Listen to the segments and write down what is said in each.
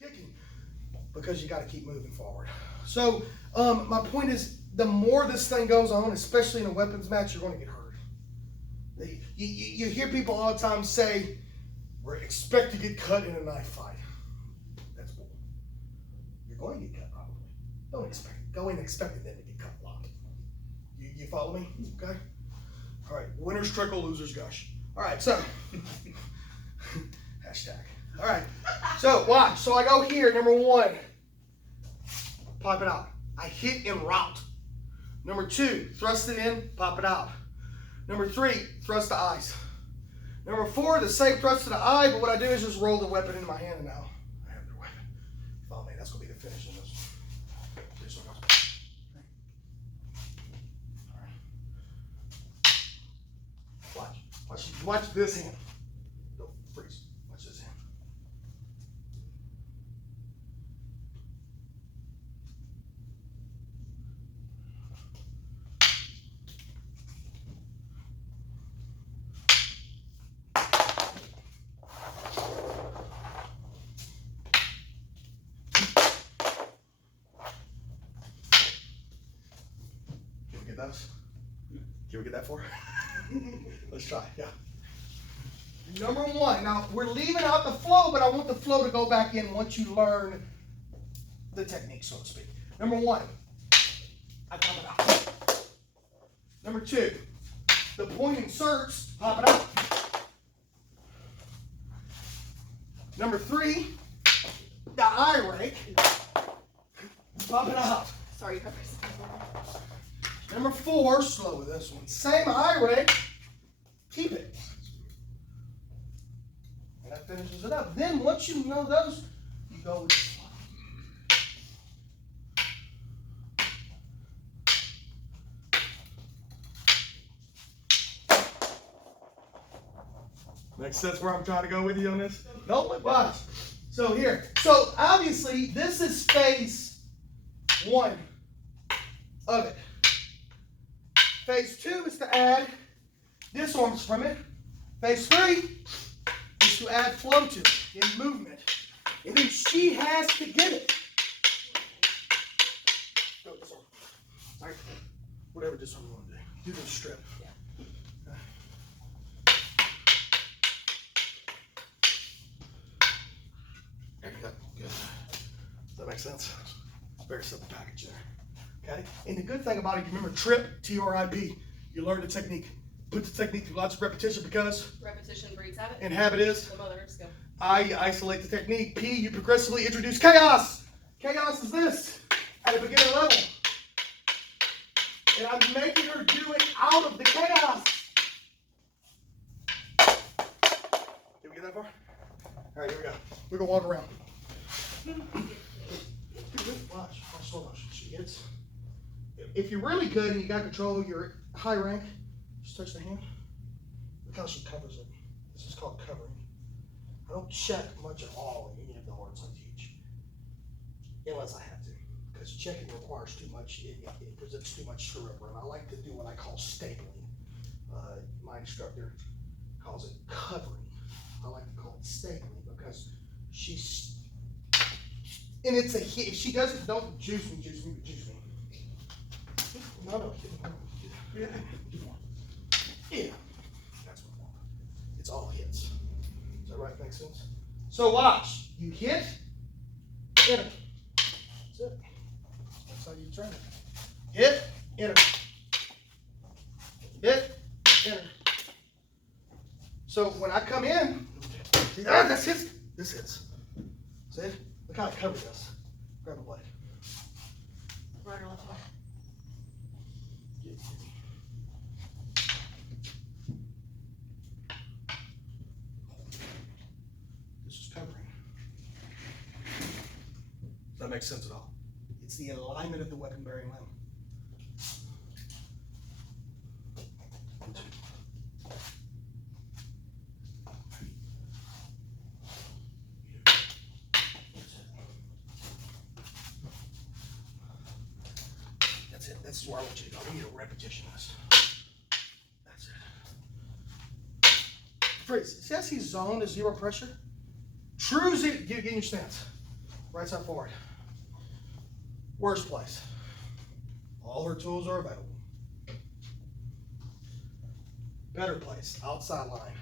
kicking, because you got to keep moving forward. So my point is, the more this thing goes on, especially in a weapons match, you're going to get hurt. You hear people all the time say, "We expect to get cut in a knife fight." That's bull. You're going to get cut probably. Don't expect it. Go in expecting them to get cut a lot. You follow me? Okay. All right. Winners trickle, losers gush. All right. So hashtag. All right. So watch. So I go here. Number 1, pop it out. I hit and route. Number 2, thrust it in, pop it out. Number 3, thrust the eyes. Number 4, the same thrust to the eye, but what I do is just roll the weapon into my hand, and now I have the weapon. Follow me. That's going to be the finish in this. This one goes. All right. Watch this hand. Don't freeze. Watch this hand. Those? Can we get that for? Let's try, yeah. Number 1, now we're leaving out the flow, but I want the flow to go back in once you learn the technique, so to speak. Number 1, I pop it out. Number 2, the point inserts, pop it out. Number 3, the eye rake, pop it out. Sorry, Peppers. Number 4, slow with this one. Same eye rake, keep it. And that finishes it up. Then once you know those, you go with the flow. Makes sense where I'm trying to go with you on this? No, it does. So here. So obviously this is phase 1 of it. Phase 2 is to add disarms from it. Phase 3 is to add flow to it in movement. And then she has to get it. Go disarm. All right. Whatever disarm you want to do. Do the strip. Yeah. There you go. Good. Does that make sense? Very simple package there. Okay? And the good thing about it, you remember TRIP, T-R-I-P. You learn the technique. Put the technique through lots of repetition, because repetition breeds habit. And habit is the mother of skill. I, isolate the technique. P, you progressively introduce chaos. Chaos is this at a beginner level. And I'm making her do it out of the chaos. Did we get that far? All right, here we go. We're going to walk around. Watch slow motion. She hits. If you're really good and you got control, you're high rank, just touch the hand. Look how she covers it. This is called covering. I don't check much at all in any of the arts I teach, unless I have to, because checking requires too much. It presents too much surrender, and I like to do what I call stapling. My instructor calls it covering. I like to call it stapling because she's, and it's a hit. If she doesn't, don't juice me. No. Yeah. Yeah. That's what I want. It's all hits. Is that right? Makes sense? So watch. You hit, enter. That's it. That's how you train it. Hit, enter. Hit, enter. So when I come in, see, that's hits. This hits. See? Look how I cover this. Grab a blade. Right or left? This is covering. Does that make sense at all? It's the alignment of the weapon bearing limb. That's it. That's where I want you to go. We need a repetition of this. That's it. Freeze. See how he's zoned at 0 pressure? True zero. Get in your stance. Right side forward. Worst place. All her tools are available. Better place, outside line.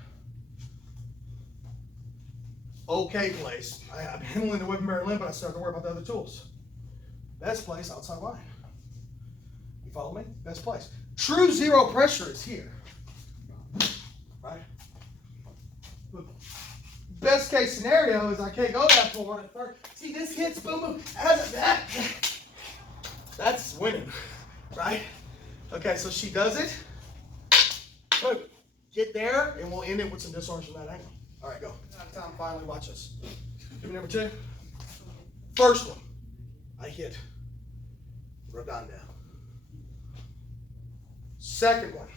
Okay place. I'm handling the whip and bear limb, but I still have to worry about the other tools. Best place, outside line. You follow me? Best place. True zero pressure is here. Right? Best case scenario is I can't go that far. See, this hits, boom, boom, as that. That's winning, right? Okay, so she does it. Boom. Get there, and we'll end it with some disarms from that angle. All right, go. Out of time, finally, watch this. Give me number 2. First one, I hit. Rodan down. Second one,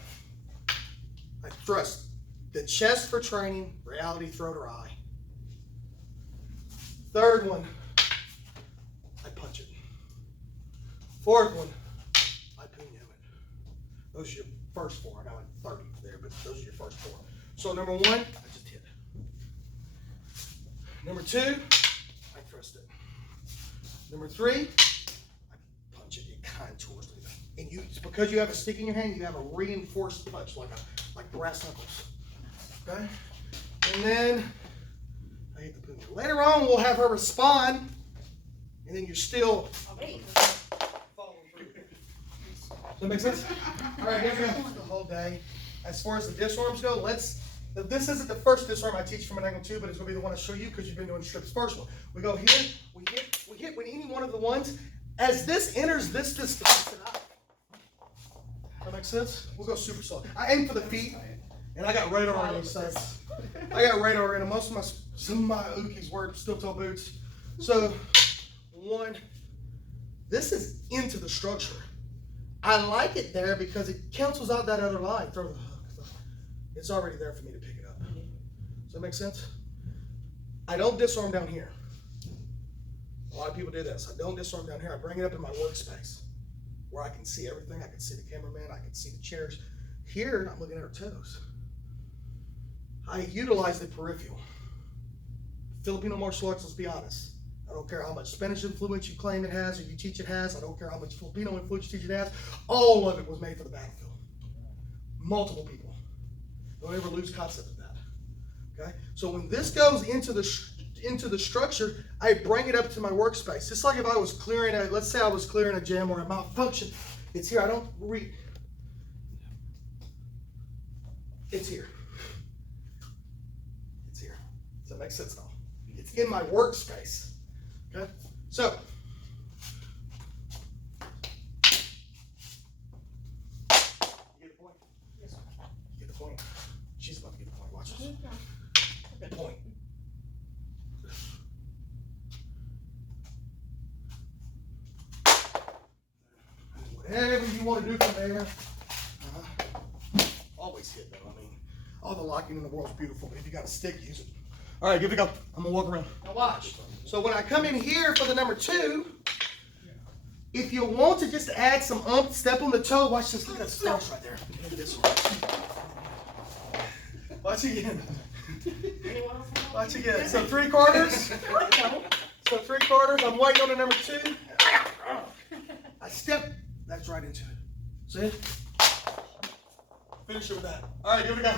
I thrust. The chest for training, reality, throat, or eye. Third one, I punch it. Fourth one, I punyo it. Those are your first 4. I got like 30 there, but those are your first 4. So number 1, I just hit it. Number 2, I thrust it. Number 3, I punch it. It contours it. And you, because you have a stick in your hand, you have a reinforced punch, like brass knuckles. Okay? And then I hit the punyo. Later on, we'll have her respond, and then you're still following through. Does that make sense? All right, here's the whole day. As far as the disarms go, this isn't the first disarm I teach from an angle 2, but it's going to be the one I show you because you've been doing strips first one. We go here, we hit with any one of the ones. As this enters this distance, that makes sense? We'll go super slow. I aim for the feet, and I got radar on these sides. I got radar in them. Some of my Ukis wear steel-toe boots. So, 1, this is into the structure. I like it there because it cancels out that other line. Throw the hook. It's already there for me to pick it up. Does that make sense? I don't disarm down here. A lot of people do this. I don't disarm down here. I bring it up in my workspace where I can see everything. I can see the cameraman. I can see the chairs. Here, I'm looking at her toes. I utilize the peripheral. Filipino martial arts, let's be honest. I don't care how much Spanish influence you claim it has or you teach it has. I don't care how much Filipino influence you teach it has. All of it was made for the battlefield. Multiple people. Don't ever lose concept of that. Okay? So when this goes into the structure, I bring it up to my workspace. Just like if I was clearing let's say I was clearing a gym or a malfunction. It's here. I don't read. It's here. It's here. Does that make sense now? It's in my workspace. Okay? So, you get the point? Yes, sir. You get the point? She's about to get the point. Watch this. Good point. Whatever you want to do from there. Always hit though. I mean, all the locking in the world is beautiful, but if you got a stick, use it. All right, give it a go. I'm gonna walk around. Now watch. So when I come in here for the number 2, if you want to just add some step on the toe, watch this. Look at that splash right there. This one. Watch again. Watch again. So 3/4. So 3/4. I'm waiting on the number 2. I step. That's right into it. See? Finish it with that. All right, here we go.